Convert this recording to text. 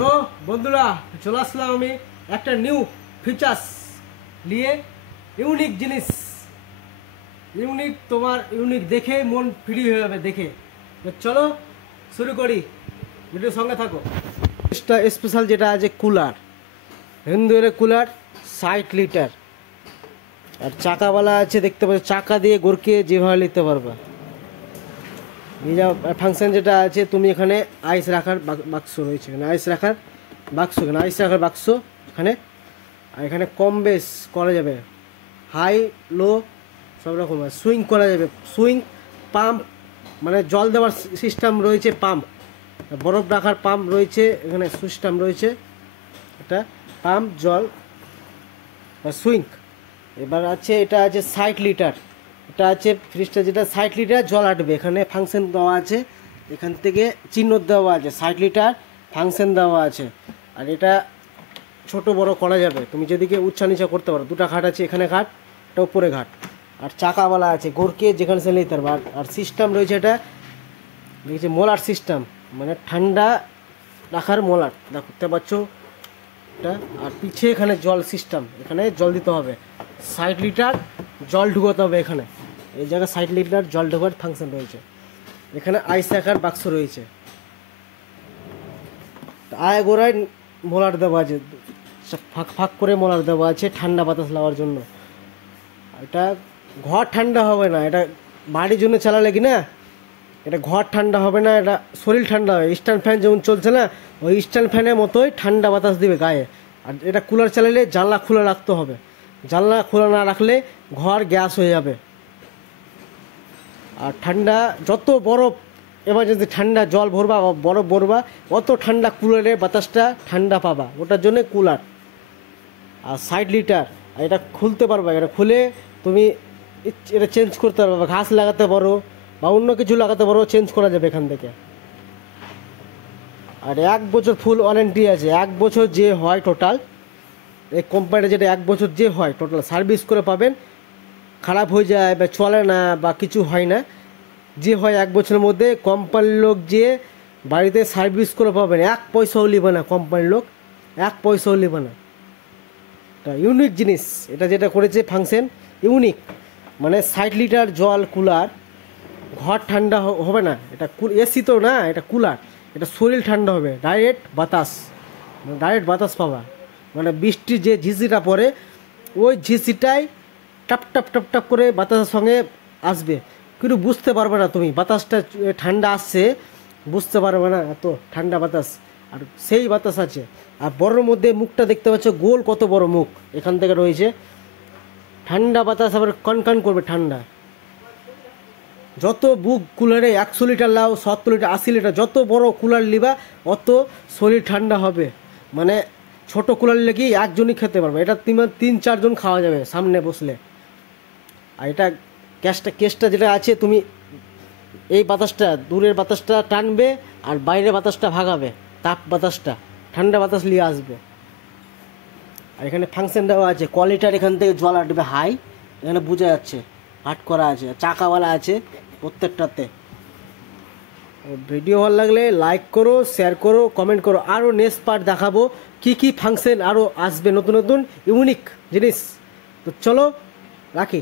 তো বন্ধুরা চলে আসলাম আমি একটা নিউ ফিচার্স নিয়ে, ইউনিক জিনিস, ইউনিক তোমার ইউনিক দেখে মন ফ্রি হয়ে যাবে দেখে। তো চলো শুরু করি, ভিডিওর সঙ্গে থাকো। স্পেশাল যেটা আছে কুলার, হিন্দুর কুলার 60 লিটার, আর চাকাওয়ালা আছে, দেখতে পাচ্ছ চাকা দিয়ে গড়কে যেভাবে নিতে পারবা। এই যা ফাংশন যেটা আছে, তুমি এখানে আইস রাখার বাক্স রয়েছে, এখানে আইস রাখার বাক্স, এখানে আইস রাখার বাক্স এখানে। আর এখানে কম বেশ করা যাবে, হাই লো সব রকম সুইং করা যাবে। সুইং পাম্প মানে জল দেওয়ার সিস্টেম রয়েছে, পাম্প বরফ রাখার পাম্প রয়েছে, এখানে সিস্টেম রয়েছে, এটা পাম্প জল বা সুইং। এবার আছে এটা আছে 60 লিটার, এটা আছে ফ্রিজটা যেটা 60 লিটার জল আটবে। এখানে ফাংশন দেওয়া আছে, এখান থেকে চিহ্ন দেওয়া আছে, 60 লিটার ফাংশন দেওয়া আছে। আর এটা ছোট বড় করা যাবে, তুমি যেদিকে উচ্চা নিচা করতে পারো। দুটা ঘাট আছে, এখানে ঘাট, এটা উপরে ঘাট। আর চাকাওয়ালা আছে, গোরকে যেখানে সে নিতে পারবে। আর সিস্টেম রয়েছে এটা দেখছি মোলার সিস্টেম, মানে ঠান্ডা রাখার মোলার, দেখতে পাচ্ছ এটা। আর পিছে এখানে জল সিস্টেম, এখানে জল দিতে হবে, 60 লিটার জল ঢুকাতে হবে এখানে। এই জায়গায় 60 লিটার জল ঢোকার ফাংশন রয়েছে। এখানে আইস রাখার বাক্স রয়েছে, আয় গোড়ায় মোলার দেওয়া আছে, ফাঁক ফাঁক করে মোলার দেওয়া আছে ঠান্ডা বাতাস নেওয়ার জন্য। এটা ঘর ঠান্ডা হবে না, এটা বাড়ির জন্য চালালে কি না, এটা ঘর ঠান্ডা হবে না, এটা শরীর ঠান্ডা হবে। স্ট্যান্ড ফ্যান যেমন চলছে না, ওই স্ট্যান্ড ফ্যানের মতোই ঠান্ডা বাতাস দিবে গায়ে। আর এটা কুলার চালালে জানলা খুলে রাখতে হবে, জানলা খোলা না রাখলে ঘর গ্যাস হয়ে যাবে। আর ঠান্ডা যত বরফ এমার্জেন্সি ঠান্ডা জল ভরবা বা বরফ ভরবা, অত ঠান্ডা কুলারের বাতাসটা ঠান্ডা পাবা, ওটার জন্য কুলার। আর 60 লিটার, আর এটা খুলতে পারবা, এটা খুলে তুমি এটা চেঞ্জ করতে পারবা, ঘাস লাগাতে পারো বা অন্য কিছু লাগাতে পারো, চেঞ্জ করা যাবে এখান থেকে। আর 1 বছর ফুল ওয়ারেন্টি আছে, 1 বছর যে হয় টোটাল, এই কোম্পানিটা যেটা 1 বছর যে হয় টোটাল সার্ভিস করে পাবেন। খারাপ হয়ে যায় বা চলে না বা কিছু হয় না, যে হয় 1 বছরের মধ্যে কোম্পানির লোক যে বাড়িতে সার্ভিস করে পাবেন, 1 পয়সাও নেবে না কোম্পানির লোক, 1 পয়সাও নেবে না। এটা ইউনিক জিনিস, এটা যেটা করেছে ফাংশন ইউনিক, মানে 60 লিটার জল কুলার, ঘর ঠান্ডা হবে না, এটা এসি তো না, এটা কুলার, এটা শরীর ঠান্ডা হবে, ডাইরেক্ট বাতাস, ডাইরেক্ট বাতাস পাবা। মানে বৃষ্টির যে ঝিসিটা পড়ে, ওই ঝিসিটাই টাপ টাপ টাপ টাপ করে বাতাসের সঙ্গে আসবে, কিন্তু বুঝতে পারবে না তুমি বাতাসটা ঠান্ডা আসছে, বুঝতে পারবে না এত ঠান্ডা বাতাস। আর সেই বাতাস আছে। আর বড়োর মধ্যে মুখটা দেখতে পাচ্ছ, গোল কত বড় মুখ এখান থেকে রয়েছে, ঠান্ডা বাতাস আবার কনকন করবে ঠান্ডা। যত বুক কুলারে 100 লিটার লাও, 70 লিটার, 80 লিটার, যত বড় কুলার লিবা অত শরীর ঠান্ডা হবে। মানে ছোট কুলার লেগে একজনই খেতে পারবে, এটা 3-4 জন খাওয়া যাবে সামনে বসলে। আর এটা কেসটা যেটা আছে, তুমি এই বাতাসটা দূরের বাতাসটা টানবে আর বাইরের বাতাসটা ভাগাবে, তাপ বাতাসটা ঠান্ডা বাতাস নিয়ে আসবে। আর এখানে ফাংশন দেওয়া আছে, কোয়ালিটার এখান থেকে জল আটবে হাই, এখানে বোঝা যাচ্ছে হাট করা আছে, চাকাওয়ালা আছে প্রত্যেকটাতে। ভিডিও ভালো লাগলে লাইক করো, শেয়ার করো, কমেন্ট করো। আরও নেক্সট পার্ট দেখাবো কি কি ফাংশন আরও আসবে, নতুন নতুন ইউনিক জিনিস। তো চলো রাখি।